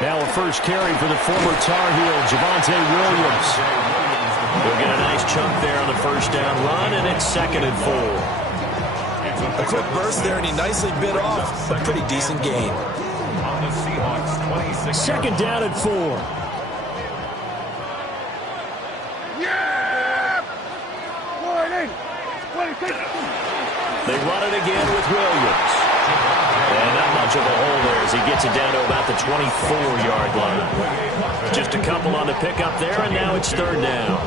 Now a first carry for the former Tar Heel, Javonte Williams. He'll get a nice chunk there on the first down run, and it's 2nd and 4. A quick burst there, and he nicely bit off a pretty decent gain. 2nd down and 4. They run it again with Williams. And not much of a hole there as he gets it down to about the 24-yard line. Just a couple on the pickup there, and now it's 3rd down.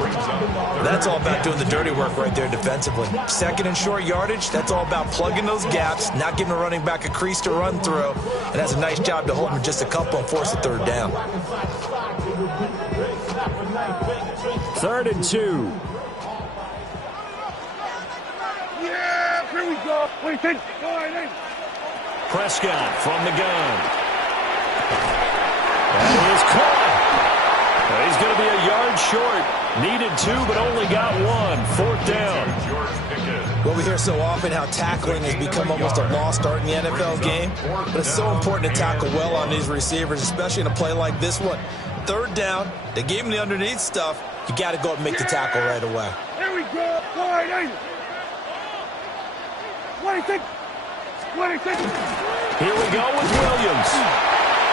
That's all about doing the dirty work right there defensively. 2nd and short yardage, that's all about plugging those gaps, not giving a running back a crease to run through, and that's a nice job to hold him just a couple and force a 3rd down. 3rd and 2. Here we go. Prescott from the gun. That is caught. He's going to be a yard short. Needed 2, but only got 1. 4th down. Well, we hear so often how tackling has become almost a lost art in the NFL game, but it's so important to tackle well on these receivers, especially in a play like this one. 3rd down, they gave him the underneath stuff. You got to go and make the tackle right away. Here we go. 26. Here we go with Williams.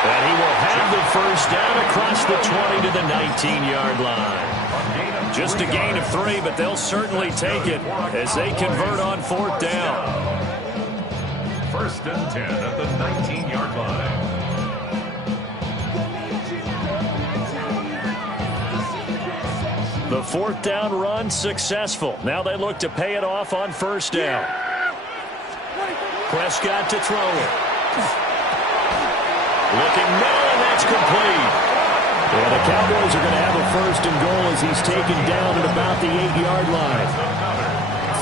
And he will have the first down across the 20 to the 19-yard line. Just a gain of 3, but they'll certainly take it as they convert on 4th down. 1st and 10 at the 19-yard line. The 4th down run successful. Now they look to pay it off on 1st down. Prescott to throw it. Looking now, and that's complete. Yeah, the Cowboys are going to have a 1st and goal as he's taken down at about the 8-yard line.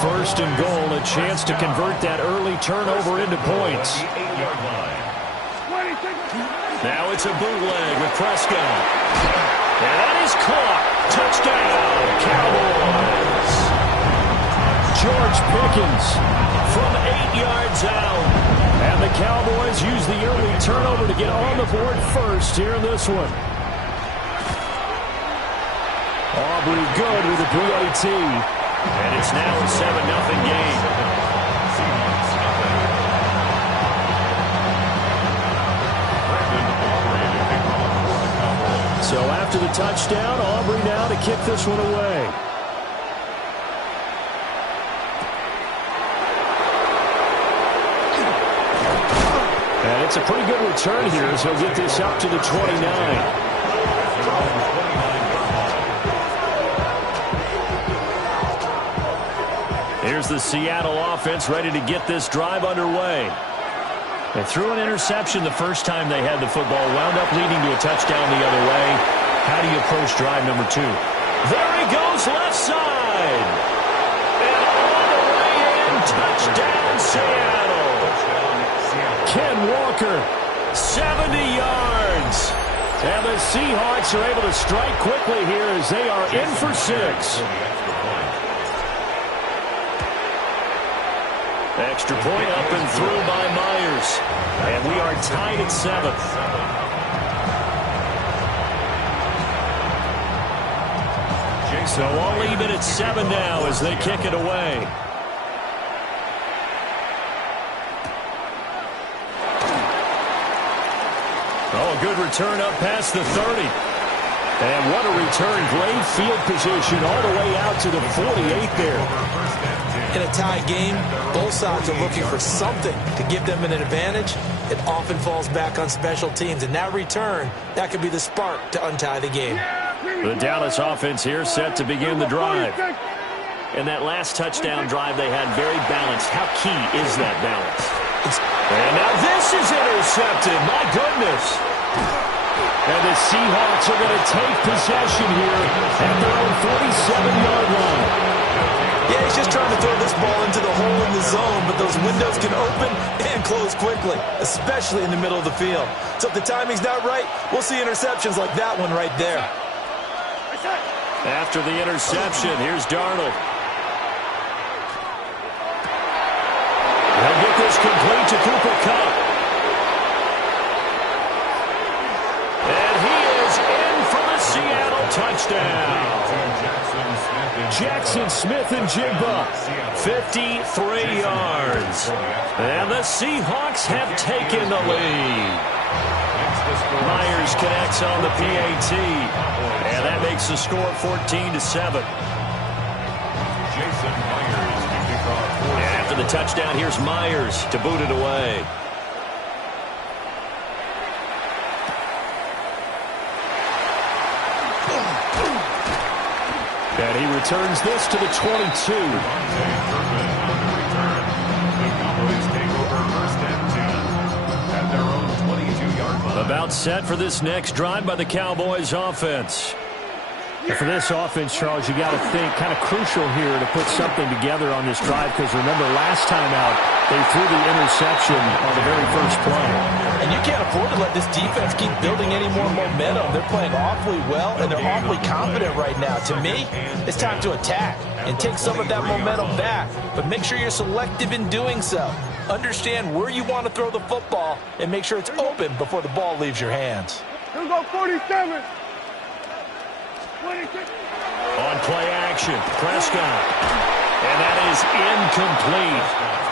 1st and goal, a chance to convert that early turnover into points. Now it's a bootleg with Prescott. And that is caught. Touchdown, Cowboys. George Pickens from 8 yards out. And the Cowboys use the early turnover to get on the board first here in this one. Aubrey good with a PAT. And it's now a 7-0 game. So after the touchdown, Aubrey now to kick this one away. And it's a pretty good return here as he'll get this up to the 29. Here's the Seattle offense ready to get this drive underway. They threw an interception the first time they had the football, wound up leading to a touchdown the other way. How do you approach drive number 2? There he goes, left side. And all the way in, touchdown Seattle. Ken Walker, 70 yards. And the Seahawks are able to strike quickly here as they are in for 6. Extra point up and through by Myers. And we are tied at 7. So I'll leave it at 7 now as they kick it away. Oh, a good return up past the 30. And what a return. Great field position all the way out to the 48 there. In a tie game, both sides are looking for something to give them an advantage. It often falls back on special teams, and that return, that could be the spark to untie the game. The Dallas offense here set to begin the drive. And that last touchdown drive they had very balanced. How key is that balance? And now this is intercepted. My goodness. And the Seahawks are going to take possession here at their own 47-yard line. Yeah, he's just trying to throw this ball into the hole in the zone, but those windows can open and close quickly, especially in the middle of the field. So if the timing's not right, we'll see interceptions like that one right there. After the interception, here's Darnold. They'll get this complete to Cooper Kupp. Jason Smith-Njigba, 53 yards. And the Seahawks have taken the lead. Myers connects on the PAT. And that makes the score 14-7. And after the touchdown, here's Myers to boot it away. And he returns this to the 22. About set for this next drive by the Cowboys offense. And for this offense, Charles, you got to think kind of crucial here to put something together on this drive, because remember last time out they threw the interception on the very first play. And you can't afford to let this defense keep building any more momentum. They're playing awfully well, and they're awfully confident right now. To me, it's time to attack and take some of that momentum back, but make sure you're selective in doing so. Understand where you want to throw the football and make sure it's open before the ball leaves your hands. Here we go, 47. 26. On play action, Prescott. And that is incomplete.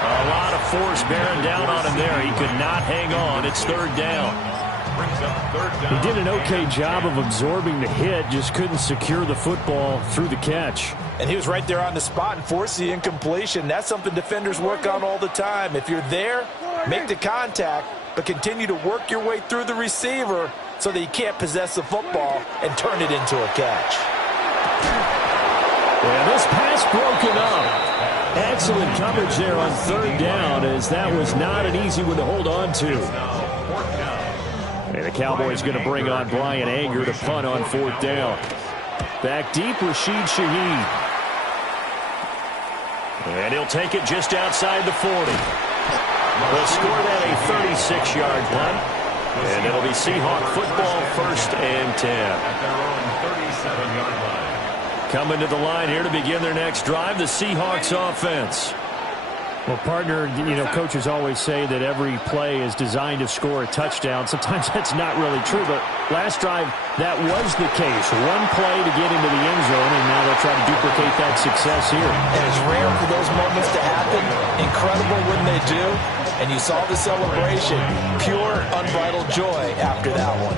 A lot of force bearing down on him there. He could not hang on. It's third down. He did an okay job of absorbing the hit, just couldn't secure the football through the catch. And he was right there on the spot and forced the incompletion. That's something defenders work on all the time. If you're there, make the contact, but continue to work your way through the receiver so that you can't possess the football and turn it into a catch. And this pass broken up. Excellent coverage there on third down, as that was not an easy one to hold on to. And the Cowboys going to bring on Brian Anger to punt on fourth down. Back deep, Rashid Shaheed. And he'll take it just outside the 40. They'll score that a 36-yard punt. And it'll be Seahawk football, 1st and 10. At their own 37-yard line. Coming to the line here to begin their next drive, the Seahawks offense. Well, partner, you know, coaches always say that every play is designed to score a touchdown. Sometimes that's not really true, but last drive, that was the case. One play to get into the end zone, and now they'll try to duplicate that success here. And it's rare for those moments to happen. Incredible when they do. And you saw the celebration. Pure, unbridled joy after that one.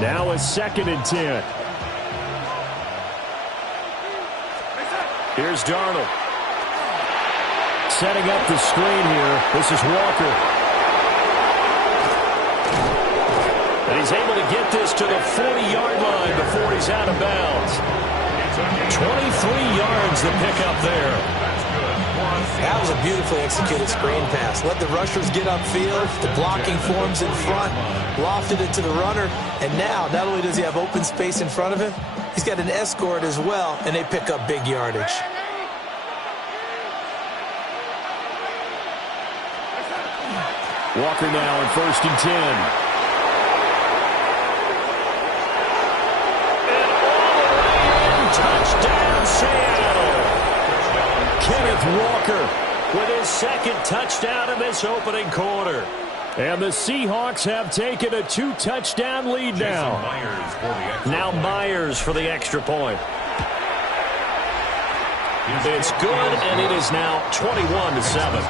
Now a 2nd and 10. Here's Darnold. Setting up the screen here. This is Walker. And he's able to get this to the 40-yard line before he's out of bounds. 23 yards the pickup there. That was a beautifully executed screen pass. Let the rushers get upfield. The blocking forms in front. Lofted it to the runner. And now, not only does he have open space in front of him, he's got an escort as well, and they pick up big yardage. Walker now on 1st and 10. And all the way in. Touchdown, Seattle. Kenneth Walker with his 2nd touchdown in this opening quarter. And the Seahawks have taken a 2-touchdown lead now. Now Myers for the extra point. It's good, and it is now 21-7.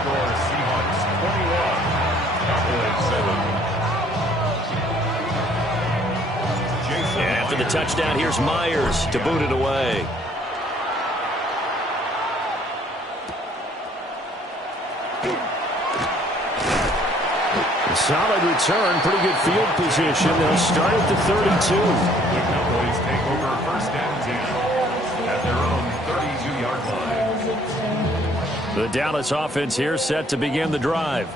And after the touchdown, here's Myers to boot it away. Solid return, pretty good field position. They'll start at the 32. The Cowboys take over 1st and 10 at their own 32-yard line. The Dallas offense here set to begin the drive.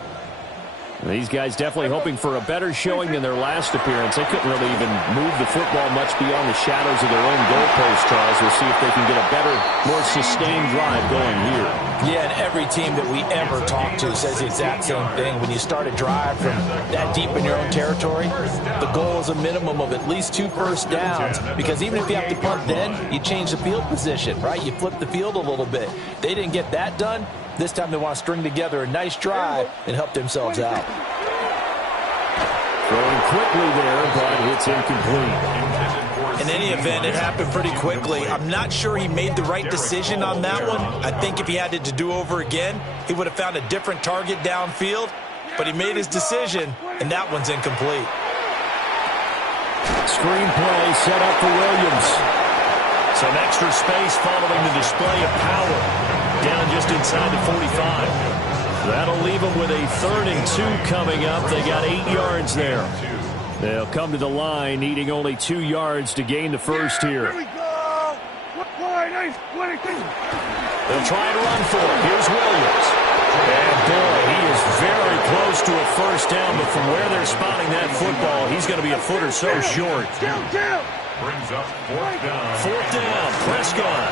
These guys definitely hoping for a better showing than their last appearance. They couldn't really even move the football much beyond the shadows of their own goalpost, Charles. We'll see if they can get a better, more sustained drive going here. Yeah, and every team that we ever talk to says the exact same thing. When you start a drive from that deep in your own territory, the goal is a minimum of at least 2 first downs, because even if you have to punt then, you change the field position, right? You flip the field a little bit. They didn't get that done. This time they want to string together a nice drive and help themselves out. Throwing quickly there, but it's incomplete. In any event, it happened pretty quickly. I'm not sure he made the right decision on that one. I think if he had it to do over again, he would have found a different target downfield. But he made his decision, and that one's incomplete. Screenplay set up for Williams. Some extra space following the display of power. Down just inside the 45. That'll leave them with a 3rd and 2 coming up. They got 8 yards there. They'll come to the line, needing only 2 yards to gain the first here. Here we go. They'll try and run for it. Here's Williams. And boy, he is very close to a first down, but from where they're spotting that football, he's going to be a foot or so short. Down. Brings up 4th down. 4th down, Prescott.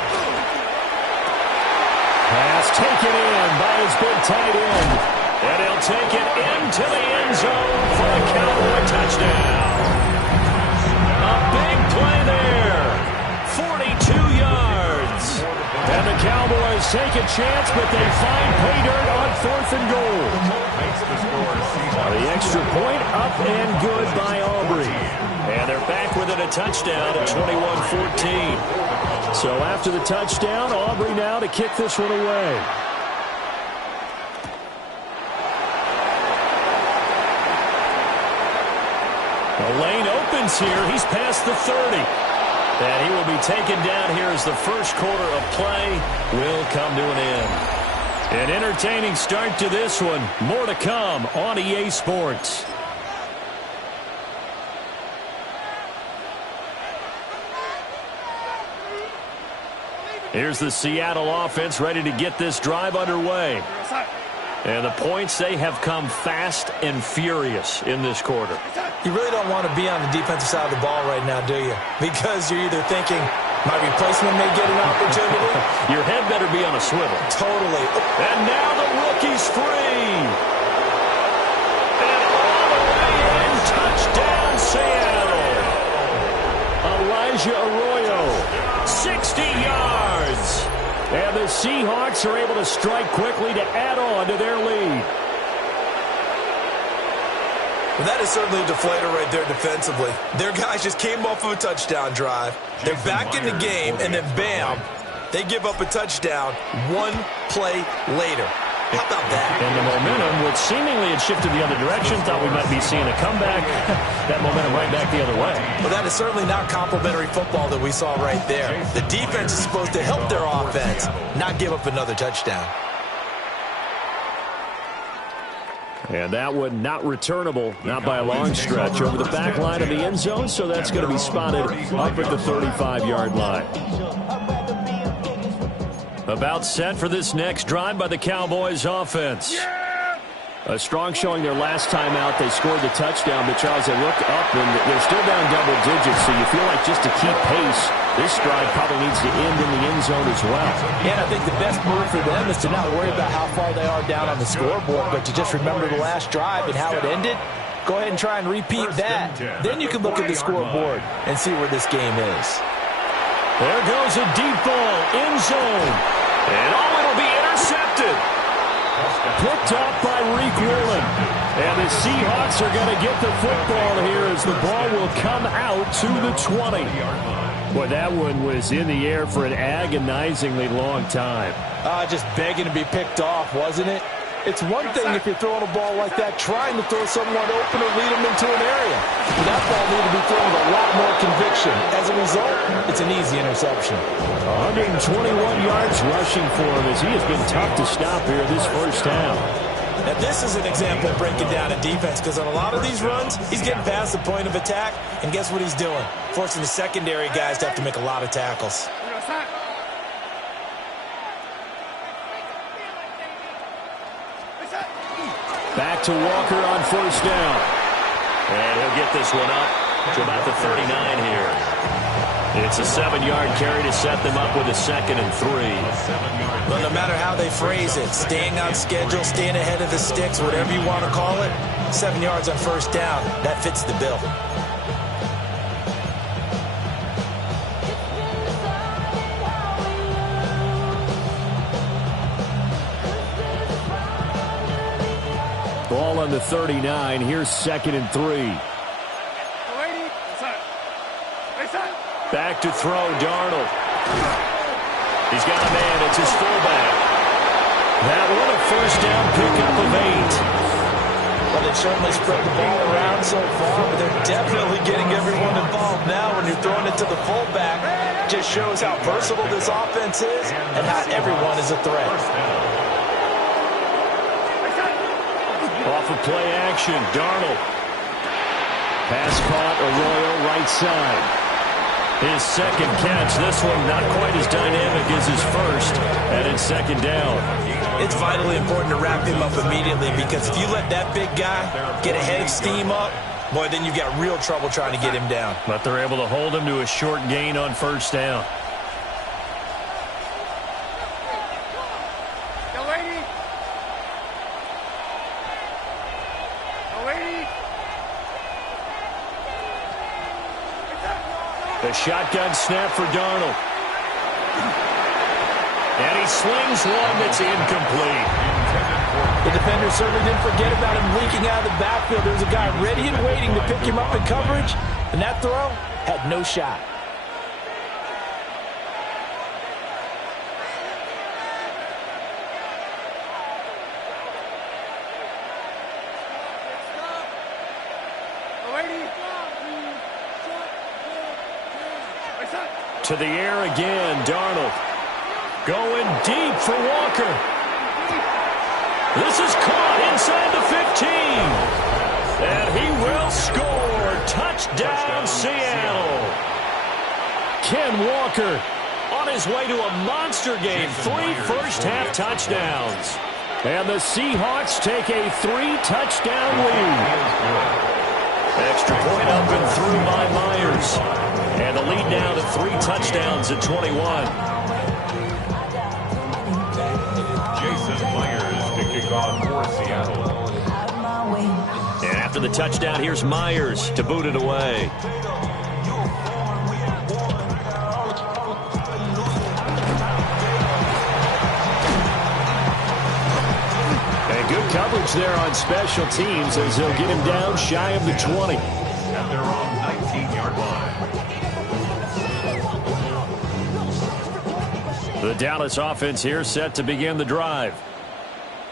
Pass taken in by his big tight end. And he'll take it into the end zone for a Cowboy touchdown. A big play there. 42 yards. And the Cowboys take a chance, but they find pay dirt on 4th and goal. The extra point up and good by Aubrey. And they're back within a touchdown at 21-14. So after the touchdown, Aubrey now to kick this one away. The lane opens here. He's past the 30. And he will be taken down here as the first quarter of play will come to an end. An entertaining start to this one. More to come on EA Sports. Here's the Seattle offense ready to get this drive underway. And the points, they have come fast and furious in this quarter. You really don't want to be on the defensive side of the ball right now, do you? Because you're either thinking, my replacement may get an opportunity. Your head better be on a swivel. Totally. And now the rookie's free. And all the way in, touchdown Seattle. Elijah Arroyo, 60 yards. And the Seahawks are able to strike quickly to add on to their lead. Well, that is certainly a deflator right there defensively. Their guys just came off of a touchdown drive. They're back in the game, and then bam, they give up a touchdown 1 play later. How about that? And the momentum, which seemingly had shifted the other direction, thought we might be seeing a comeback. That momentum right back the other way. Well, that is certainly not complimentary football that we saw right there. The defense is supposed to help their offense, not give up another touchdown. And that one not returnable, not by a long stretch, over the back line of the end zone, so that's going to be spotted up at the 35-yard line. About set for this next drive by the Cowboys offense. A strong showing their last time out. They scored the touchdown, but Charles, they look up and they're still down double digits, so you feel like just to keep pace, this drive probably needs to end in the end zone as well. And I think the best move for them is to not worry about how far they are down on the scoreboard, but to just remember the last drive and how it ended. Go ahead and try and repeat that. Then you can look at the scoreboard and see where this game is. There goes a deep ball, end zone. And it'll be intercepted. Picked up by Reek Woolen. And the Seahawks are going to get the football here as the ball will come out to the 20. Boy, that one was in the air for an agonizingly long time. Just begging to be picked off, wasn't it? It's one thing if you're throwing a ball like that, trying to throw someone open or lead them into an area. But that ball needed to be thrown with a lot more conviction. As a result, it's an easy interception. 121 yards rushing for him as he has been tough to stop here this first half. Now, this is an example of breaking down a defense, because on a lot of these runs, he's getting past the point of attack, and guess what he's doing? Forcing the secondary guys to have to make a lot of tackles. Back to Walker on first down. And he'll get this one up to about the 39 here. It's a 7-yard carry to set them up with a 2nd and 3. Well, no matter how they phrase it, staying on schedule, staying ahead of the sticks, whatever you want to call it, 7 yards on first down, that fits the bill. Ball on the 39. Here's 2nd and 3. back to throw, Darnold. He's got a man. It's his fullback. That one a first down pickup of 8. Well, they've certainly spread the ball around so far, but they're definitely getting everyone involved now. When you're throwing it to the fullback, it just shows how versatile this offense is and how everyone is a threat. Off of play action, Darnold. Pass caught, Arroyo right side. His second catch. This one not quite as dynamic as his first, and it's second down. It's vitally important to wrap him up immediately, because if you let that big guy get a head of steam up, boy, then you've got real trouble trying to get him down. But they're able to hold him to a short gain on first down. The shotgun snap for Darnold. And he slings one that's incomplete. The defender certainly didn't forget about him leaking out of the backfield. There was a guy ready and waiting to pick him up in coverage, and that throw had no shot. To the air again, Darnold. Going deep for Walker. This is caught inside the 15. And he will score. Touchdown, Seattle. Ken Walker on his way to a monster game. 3 first-half touchdowns. And the Seahawks take a 3-touchdown lead. Extra point up and through by Myers. And the lead now to 3 touchdowns at 21. Jason Myers kicking off for Seattle. And after the touchdown, here's Myers to boot it away. And good coverage there on special teams as they'll get him down shy of the 20. At their own 19-yard line. The Dallas offense here set to begin the drive.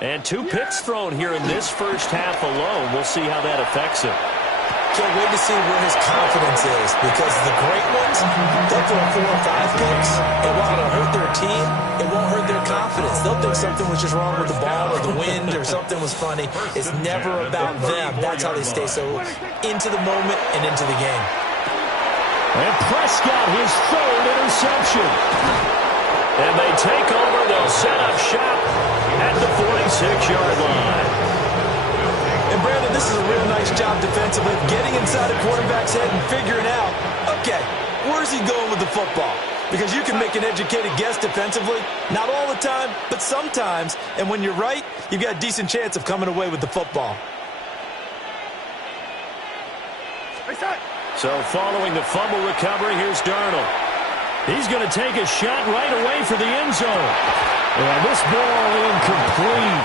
And 2 picks thrown here in this first half alone. We'll see how that affects him. Can't wait to see where his confidence is, because the great ones, they'll throw 4 or 5 picks, and while it'll hurt their team, it won't hurt their confidence. They'll think something was just wrong with the ball or the wind or something was funny. It's never about them. That's how they stay so into the moment and into the game. And Prescott, his 3rd interception. And they take over. They'll set up shop at the 46-yard line. And, Brandon, this is a real nice job defensively, getting inside a quarterback's head and figuring out, okay, where's he going with the football? Because you can make an educated guess defensively. Not all the time, but sometimes. And when you're right, you've got a decent chance of coming away with the football. So following the fumble recovery, here's Darnold. He's going to take a shot right away for the end zone. And this ball incomplete.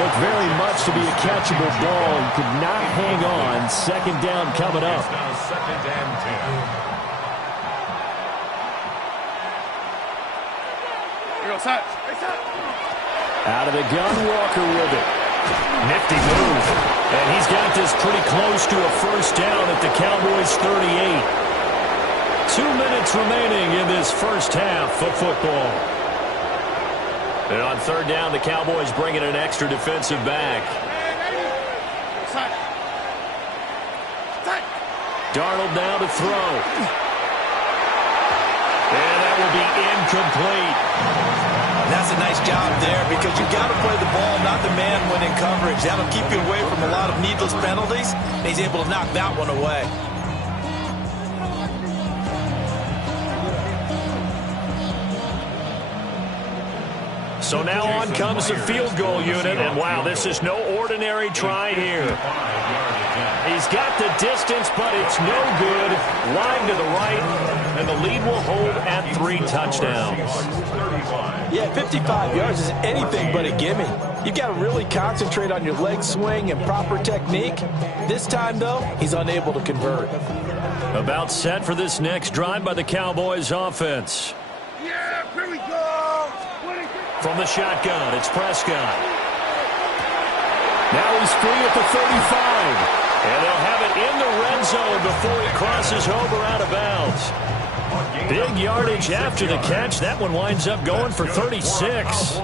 Looked very much to be a catchable ball. He could not hang on. Second down coming up. Now second and 10. Out of the gun, Walker with it. Nifty move. And he's got this pretty close to a first down at the Cowboys' 38. 2 minutes remaining in this first half of football. And on third down, the Cowboys bring in an extra defensive back. Darnold now to throw. And that will be incomplete. That's a nice job there, because you got to play the ball, not the man when in coverage. That'll keep you away from a lot of needless penalties. And he's able to knock that one away. So now on comes the field goal unit, and wow, this is no ordinary try here. He's got the distance, but it's no good. Line to the right, and the lead will hold at 3 touchdowns. Yeah, 55 yards is anything but a gimme. You've got to really concentrate on your leg swing and proper technique. This time, though, he's unable to convert. About set for this next drive by the Cowboys offense. Yeah, here we go. From the shotgun, it's Prescott. Now he's free at the 35. And they'll have it in the red zone before he crosses over out of bounds. Big yardage after the catch. That one winds up going for 36.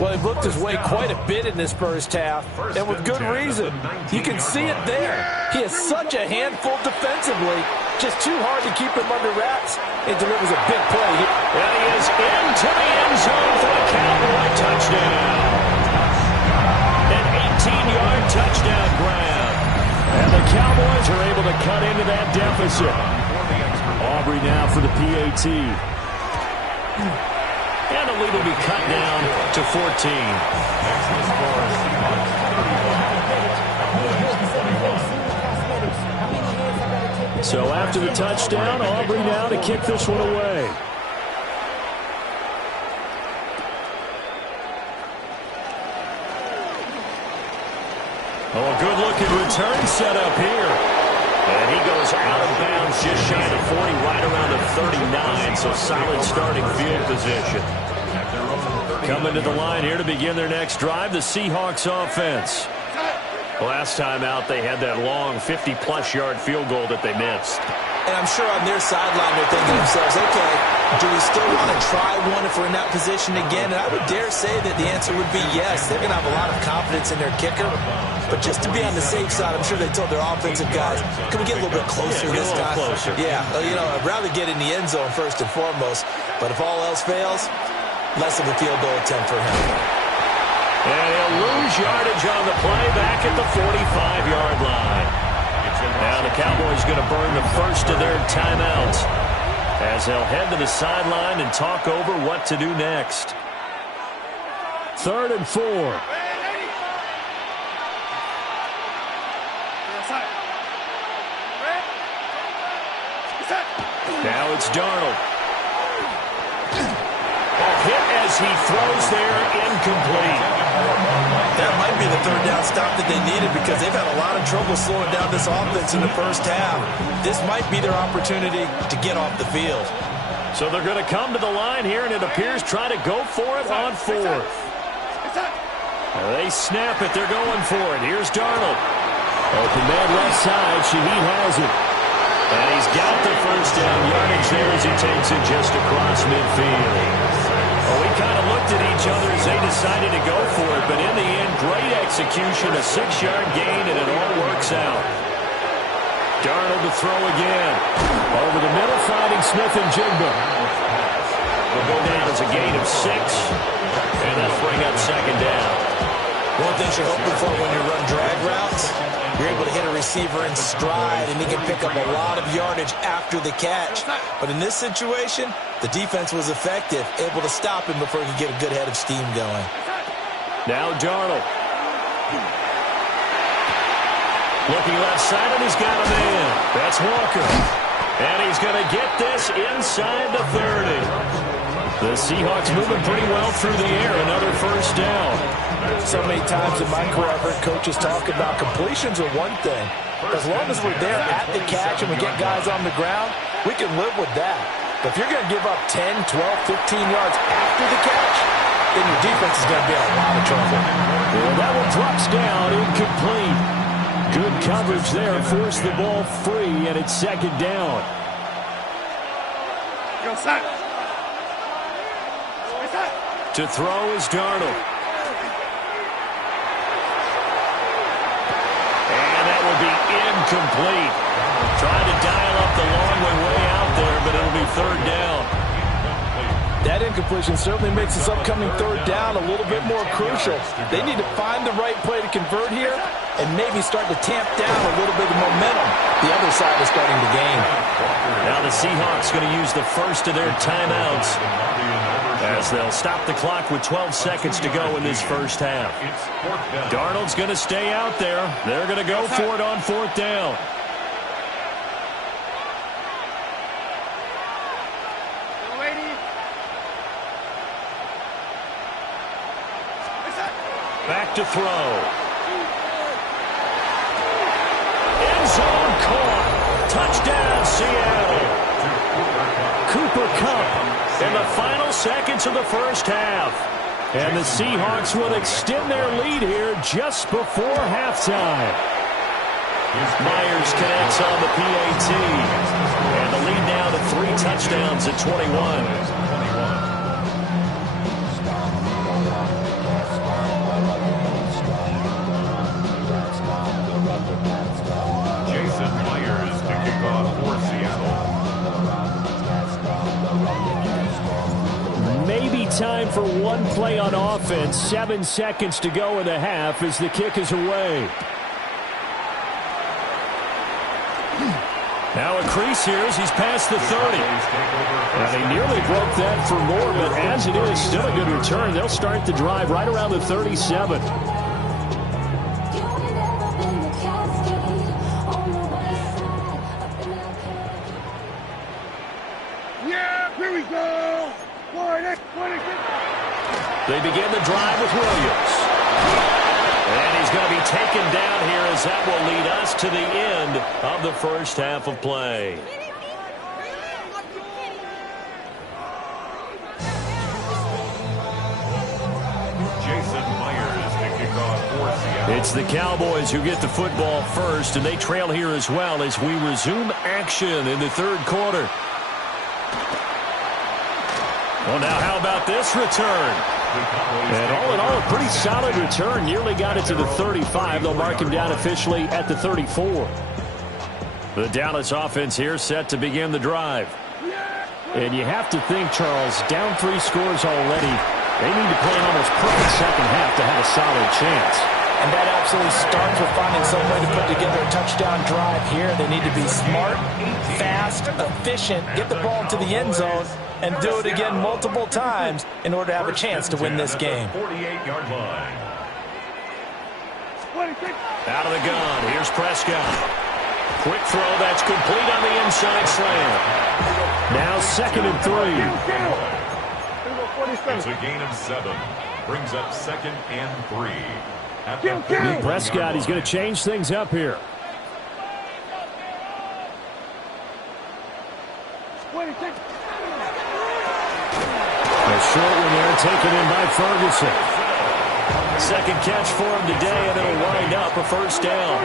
Well, he looked his way quite a bit in this first half, and with good reason. You can see it there. He is such a handful defensively. Just too hard to keep him under wraps. It delivers a big play here. And he is into the end zone for a Cowboy touchdown. An 18-yard touchdown grab. And the Cowboys are able to cut into that deficit. Aubrey now for the PAT. And the lead will be cut down to 14. So after the touchdown, Aubrey now to kick this one away. Oh, a good-looking return set up here. And he goes out of bounds just shy of 40, right around the 39, so solid starting field position. Coming to the line here to begin their next drive, the Seahawks offense. Last time out, they had that long 50-plus yard field goal that they missed. And I'm sure on their sideline they're thinking to themselves, okay, do we still want to try one if we're in that position again? And I would dare say that the answer would be yes. They're going to have a lot of confidence in their kicker. But just to be on the safe side, I'm sure they told their offensive guys, can we get a little bit closer this time? Closer. Yeah, you know, I'd rather get in the end zone first and foremost. But if all else fails, less of a field goal attempt for him. And he'll lose yardage on the play back at the 45-yard line. Now the Cowboys going to burn the first of their timeouts as they'll head to the sideline and talk over what to do next. 3rd and 4. Now it's Darnold. A hit as he throws there, incomplete. That might be the 3rd down stop that they needed because they've had a lot of trouble slowing down this offense in the first half. This might be their opportunity to get off the field. So they're going to come to the line here, and it appears try to go for it on 4th. They snap it. They're going for it. Here's Darnold. Open man left side. Shaheed has it. And he's got the first down yardage there as he takes it just across midfield. Well, we kind of looked at each other as they decided to go for it, but in the end, great execution, a 6-yard gain, and it all works out. Darnold to throw again. Over the middle, finding Smith and Jigba. Will go down as a gain of 6, and that'll bring up 2nd down. One thing you're hoping for when you run drag routes, you're able to hit a receiver in stride, and he can pick up a lot of yardage after the catch. But in this situation, the defense was effective, able to stop him before he could get a good head of steam going. Now Darnold. Looking left side, and he's got a man. That's Walker. And he's going to get this inside the 30. The Seahawks moving pretty well through the air. Another first down. So many times in my career, I've heard coaches talk about completions are one thing. As long as we're there at the catch and we get guys on the ground, we can live with that. But if you're going to give up 10, 12, 15 yards after the catch, then your defense is going to be in a lot of trouble. Well, that one drops down, incomplete. Good coverage there, forced the ball free, and it's 2nd down. Go, Sack. To throw is Darnold. And that will be incomplete. Trying to dial up the long way out there, but it'll be 3rd down. That incompletion certainly makes this upcoming 3rd down a little bit more crucial. They need to find the right play to convert here and maybe start to tamp down a little bit of momentum. The other side is starting to gain. Now the Seahawks going to use the first of their timeouts as they'll stop the clock with 12 seconds to go in this first half. Darnold's going to stay out there. They're going to go for it on 4th down. Back to throw. End zone caught. Touchdown, Seattle. Cooper Kupp in the final seconds of the first half. And the Seahawks will extend their lead here just before halftime. Myers connects on the PAT. And the lead now to 3 touchdowns at 21. Maybe time for one play on offense. 7 seconds to go in the half as the kick is away. Now a crease here as he's past the 30. And he nearly broke that for more, but as it is, still a good return. They'll start the drive right around the 37. Yeah, here we go. They begin the drive with Williams. And he's going to be taken down here as that will lead us to the end of the first half of play. It's the Cowboys who get the football first, and they trail here as well as we resume action in the third quarter. Well, now how about this return? And all in all, a pretty solid return. Nearly got it to the 35. They'll mark him down officially at the 34. The Dallas offense here set to begin the drive. And you have to think, Charles, down 3 scores already. They need to play an almost perfect second half to have a solid chance. And that absolutely starts with finding some way to put together a touchdown drive here. They need to be smart, fast, efficient, get the ball into the end zone, and do it again multiple times in order to have a chance to win this game. 48-yard line. Out of the gun, here's Prescott. Quick throw, that's complete on the inside slant. Now 2nd and 3. It's a gain of 7. Brings up 2nd and 3. Prescott, he's going to change things up here. A short one there, taken in by Ferguson. Second catch for him today, and it'll wind up a first down.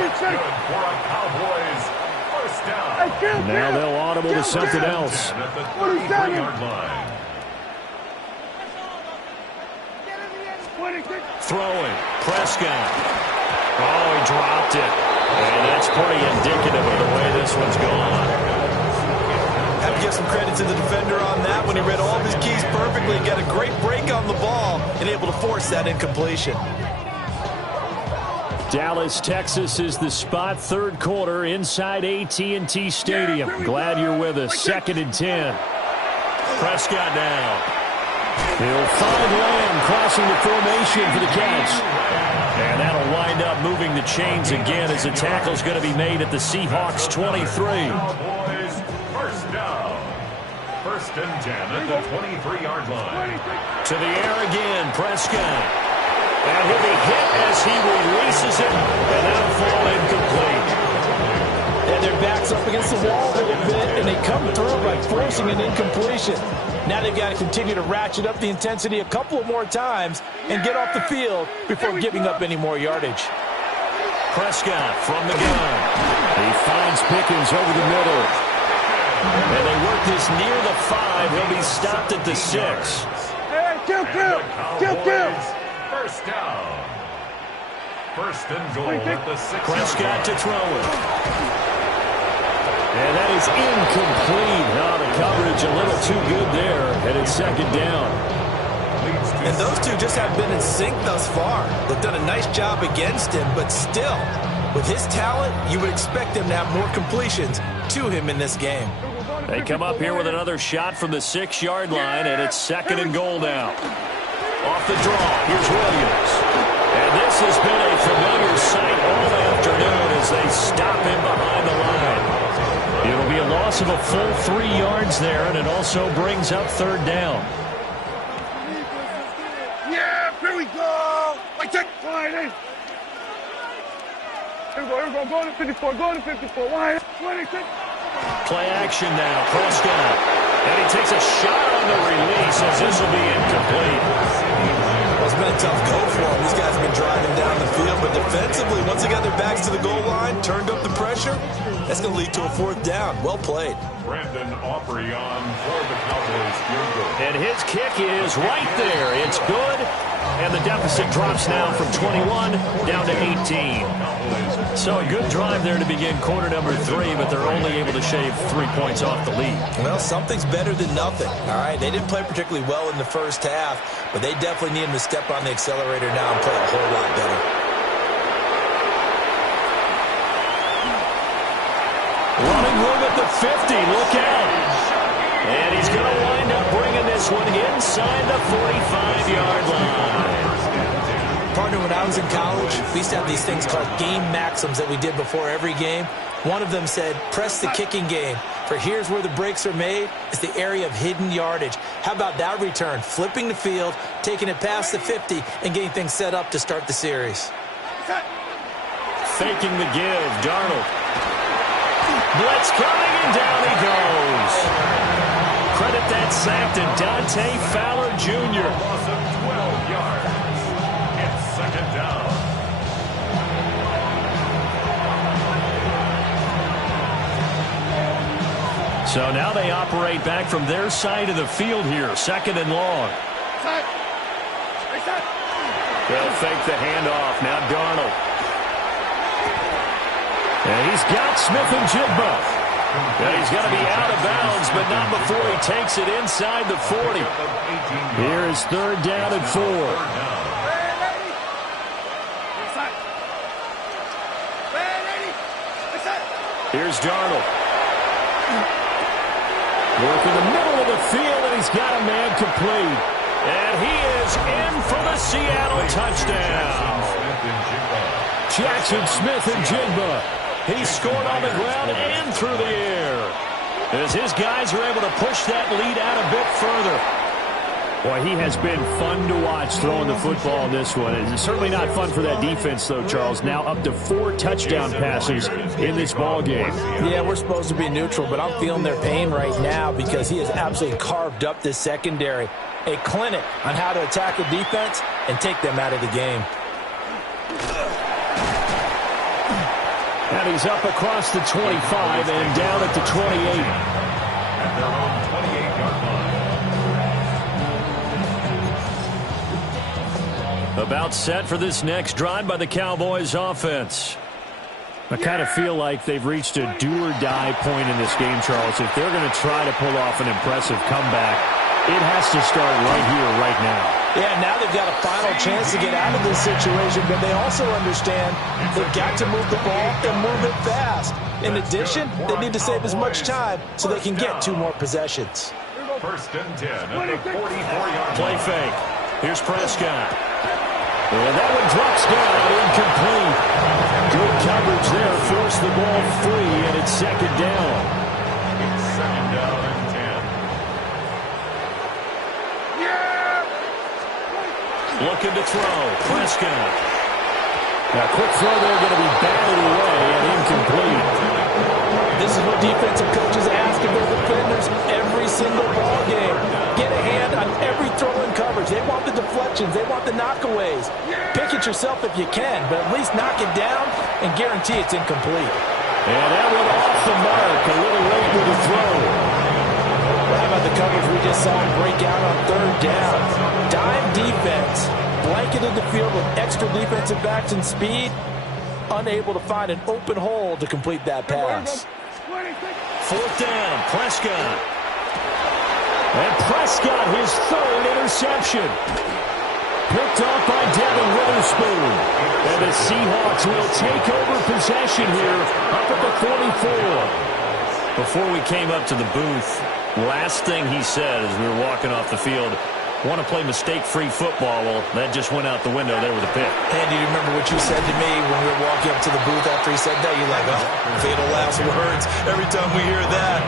Now they'll audible to something else. Throwing, Prescott. Oh, he dropped it. And that's pretty indicative of the way this one's gone. Have to give some credit to the defender on that when he read all of his keys perfectly, got a great break on the ball, and able to force that incompletion. Dallas, Texas is the spot. Third quarter inside AT&T Stadium. Glad you're with us. 2nd and 10. Prescott now. He'll find Lamb crossing the formation for the catch. And that'll wind up moving the chains again as the tackle's going to be made at the Seahawks 23. First down. 1st and 10 at the 23-yard line. To the air again, Prescott. And he'll be hit as he releases it, and that'll fall incomplete. And their backs up against the wall a little bit, and they come through by forcing an incompletion. Now they've got to continue to ratchet up the intensity a couple of more times and get off the field before giving up any more yardage. Prescott from the gun. He finds Pickens over the middle. And they work this near the 5. He'll be stopped at the 6. Hey, kill. First down. 1st and goal at the 6. Prescott to throw it. And that is incomplete. Now the coverage a little too good there, and it's 2nd down. And those two just have been in sync thus far. They've done a nice job against him, but still, with his talent, you would expect him to have more completions to him in this game. They come up here with another shot from the 6-yard line, and it's 2nd and goal now. Off the draw, here's Williams. And this has been a familiar sight all afternoon as they stop him behind the line. It'll be a loss of a full 3 yards there, and it also brings up 3rd down. Yeah, here we go. I take Friday. Here we go. Go to 54. Go to 54. 26. Play action now. Prescott. And he takes a shot on the release as this will be incomplete. Well, it's been a tough go for them. These guys have been driving down the field, but defensively, once they got their backs to the goal line, turned up the pressure, that's going to lead to a 4th down. Well played. Brandon Aubrey on for the Cowboys field goal. And his kick is right there. It's good. And the deficit drops now from 21 down to 18. So a good drive there to begin quarter number 3, but they're only able to shave 3 points off the lead. Well, something's better than nothing, all right? They didn't play particularly well in the first half, but they definitely need them to step on the accelerator now and play a whole lot better. Running room at the 50. Look out. And he's going to wind up bringing this one inside the 45-yard line. Partner, when I was in college, we used to have these things called game maxims that we did before every game. One of them said, press the kicking game, for here's where the breaks are made. It's the area of hidden yardage. How about that return? Flipping the field, taking it past the 50, and getting things set up to start the series. Faking the give. Darnold. Blitz coming, and down he goes. Credit that sack to Dante Fowler Jr. Loss of 12 yards. It's 2nd down. So now they operate back from their side of the field here. 2nd and long. They'll fake the handoff. Now Darnold. And he's got Smith-Njigba. And he's going to be out of bounds, but not before he takes it inside the 40. Here is 3rd down and 4. Here's Darnold. Work in the middle of the field, and he's got a man complete. And he is in for the Seattle touchdown. Jackson Smith-Njigba. He scored on the ground and through the air, as his guys are able to push that lead out a bit further. Boy, he has been fun to watch throwing the football in this one. It's certainly not fun for that defense, though, Charles. Now up to 4 touchdown passes in this ball game. Yeah, we're supposed to be neutral, but I'm feeling their pain right now because he has absolutely carved up this secondary. A clinic on how to attack a defense and take them out of the game. And he's up across the 25 and down at the 28. At their own 28-yard line. About set for this next drive by the Cowboys offense. I kind of feel like they've reached a do-or-die point in this game, Charles. If they're going to try to pull off an impressive comeback, it has to start right here, right now. Yeah, now they've got a final chance to get out of this situation, but they also understand they've got to move the ball and move it fast. In addition, they need to save as much time so they can get 2 more possessions. 1st and 10 at the 44-yard line. Play fake. Here's Prescott. And that one drops down, incomplete. Good coverage there, forced the ball free, and it's 2nd down. It's 2nd down and 10. Looking to throw. Prescott. Now, quick throw there, going to be batted away and incomplete. This is what defensive coaches ask of their defenders every single ball game. Get a hand on every throw in coverage. They want the deflections. They want the knockaways. Pick it yourself if you can, but at least knock it down and guarantee it's incomplete. And that one off the mark. A little late with the throw. Well, how about the coverage we just saw break out on 3rd down? Dime defense. Blanketed the field with extra defensive backs and speed. Unable to find an open hole to complete that pass. 4th down. Prescott. And Prescott, his 3rd interception. Picked off by Devin Witherspoon. And the Seahawks will take over possession here up at the 44. Before we came up to the booth, last thing he said as we were walking off the field, want to play mistake-free football. Well, that just went out the window there with a pick. And do you remember what you said to me when we were walking up to the booth after he said that? You're like, oh, fatal last words. Every time we hear that,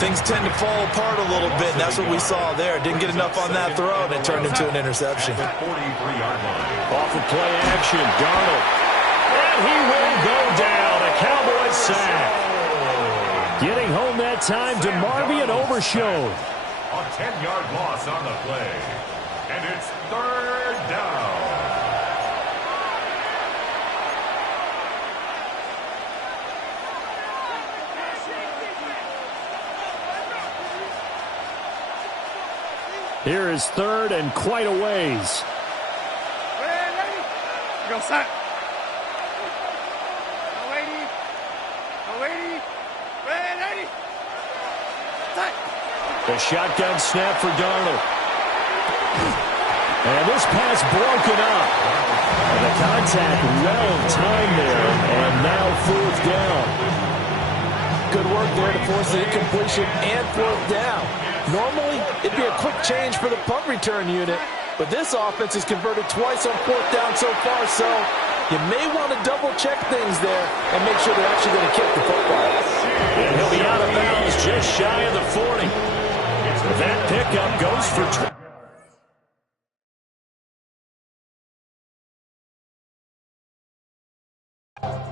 things tend to fall apart a little bit, and that's what we saw there. Didn't get enough on that throw, and it turned into an interception. 43-yard line. Off of play action, Darnold. And he will go down. A Cowboys sack. Getting that time, DeMarvion overshowed. A 10-yard loss on the play. And it's third down. Here is third and quite a ways. Go, set. The shotgun snap for Darnold. And this pass broken up. And the contact well timed there. And now fourth down. Good work there to force the incompletion and fourth down. Normally, it'd be a quick change for the punt return unit, but this offense has converted twice on fourth down so far, so you may want to double-check things there and make sure they're actually going to kick the football. And he'll be out of bounds just shy of the 40. That pickup goes for 20.